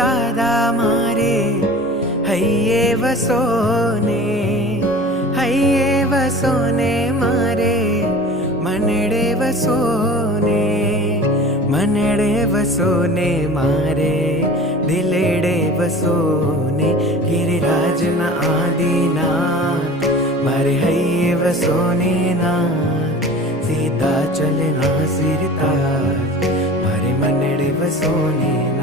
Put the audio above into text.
दादा मारे हइये वसोने मारे मनड़े वसोने मारे दिलेड़े वसोने गिरिराज न आदिनाथ मारे हइये वसोने नाथ सीधा चलना सिरताज मारे मनड़े वसोने